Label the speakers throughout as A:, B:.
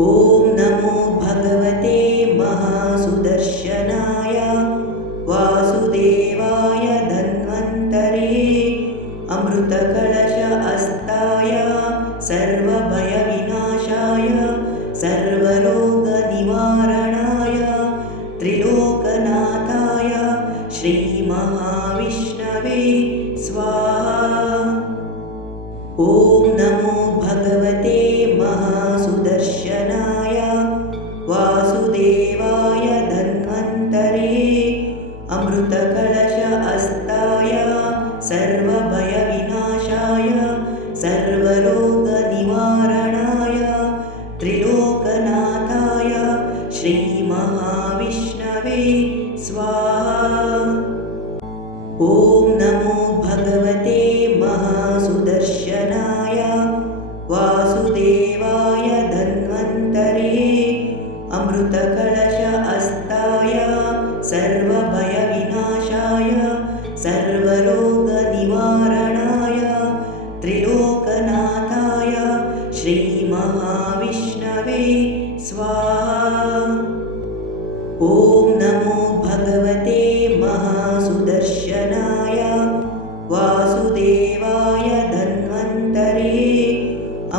A: ॐ नमः लशस्ताय सर्वभयविनाशाय सर्वरोगनिवारणाय त्रिलोकनाथाय श्रीमहाविष्णवे स्वाहा। ॐ नमो भगवते महासुदर्शनाय वासुदेवाय धन्वन्तरे अमृतकल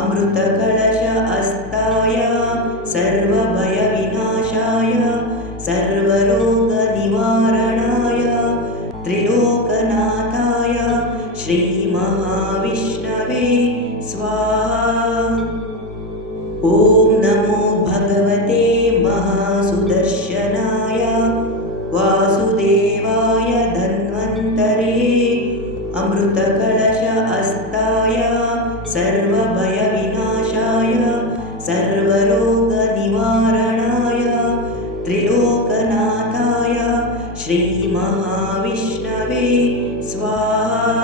A: ಅಮೃತಗಳ नाताय श्रीमहाविष्णवे स्वाहा।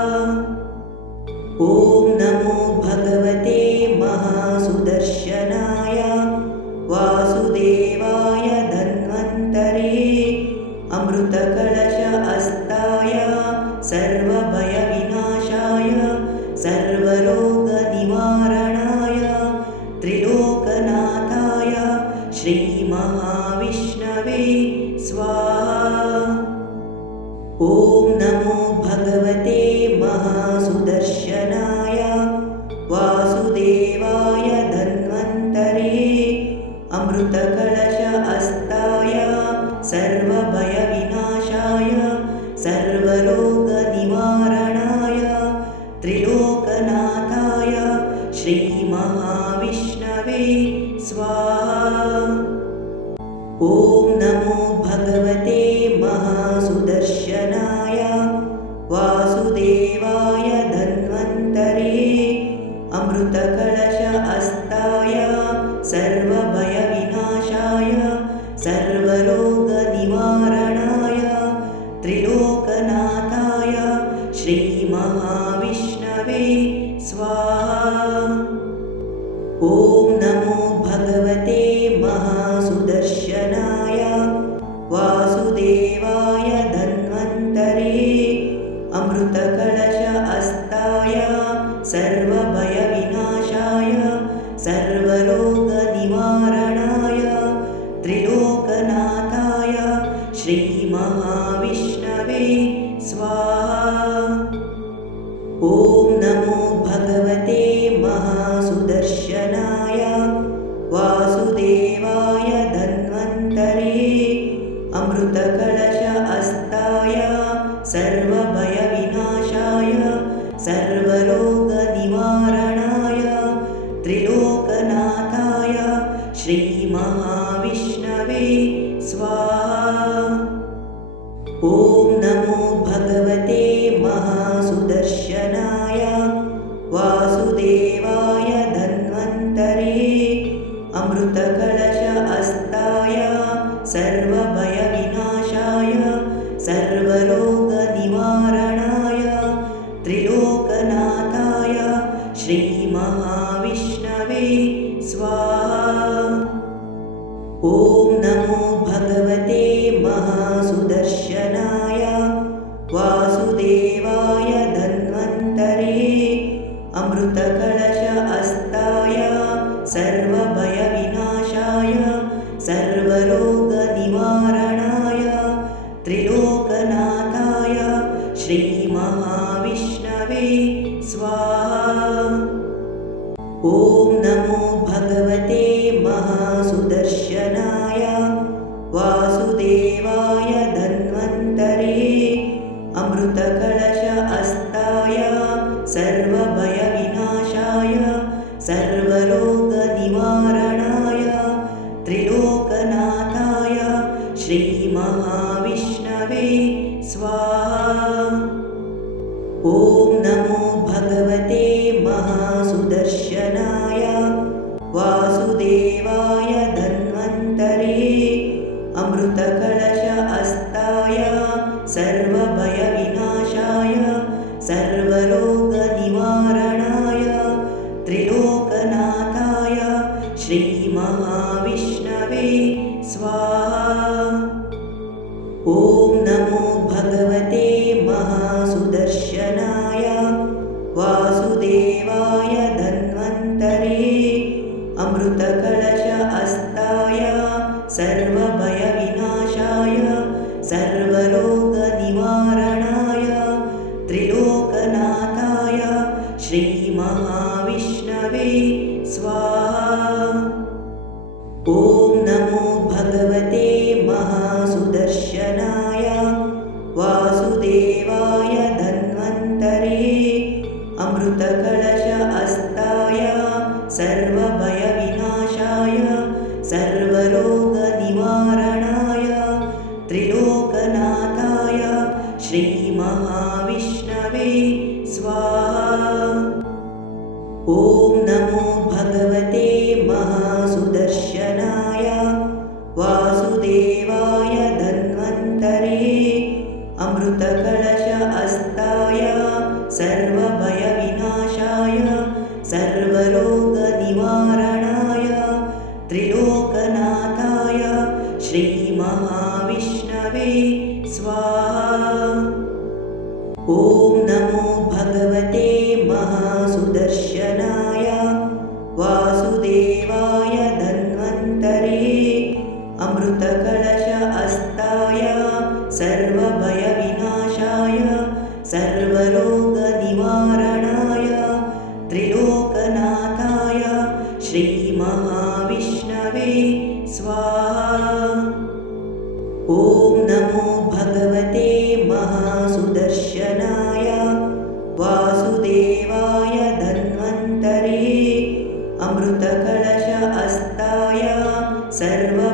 A: श्रीमहाविष्णवे स्वाहा। ॐ नमो भगवते महासुदर्शनाय वासुदेवाय धन्वन्तरे अमृतकलश अस्ताय सर्वभय Святий, Сва. स्वाहा। ॐ नमो भगवते महासुदर्शनाय वासुदेवाय धन्वन्तरे अमृतकलश अस्ताय सर्वभयविनाशाय सर्वलोक Oh. अमृतकलश अस्ताय सर्वभयविनाशाय सर्वरोगनिवारणाय त्रिलोकनाथाय श्रीमहाविष्णवे स्वाहा। ॐ नमो भगवते महा स्ताय सर्वभयविनाशाय सर्वरोगनिवारणाय त्रिलोकनाथाय श्रीमहाविष्णवे स्वाहा। सर्व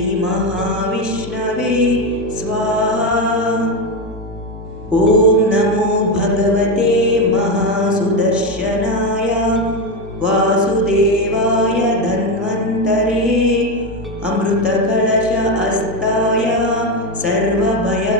A: श्रीमहाविष्णवे स्वाहा। ॐ नमो भगवते महासुदर्शनाय वासुदेवाय धन्वन्तरे अमृतकलश अस्ताय सर्वभय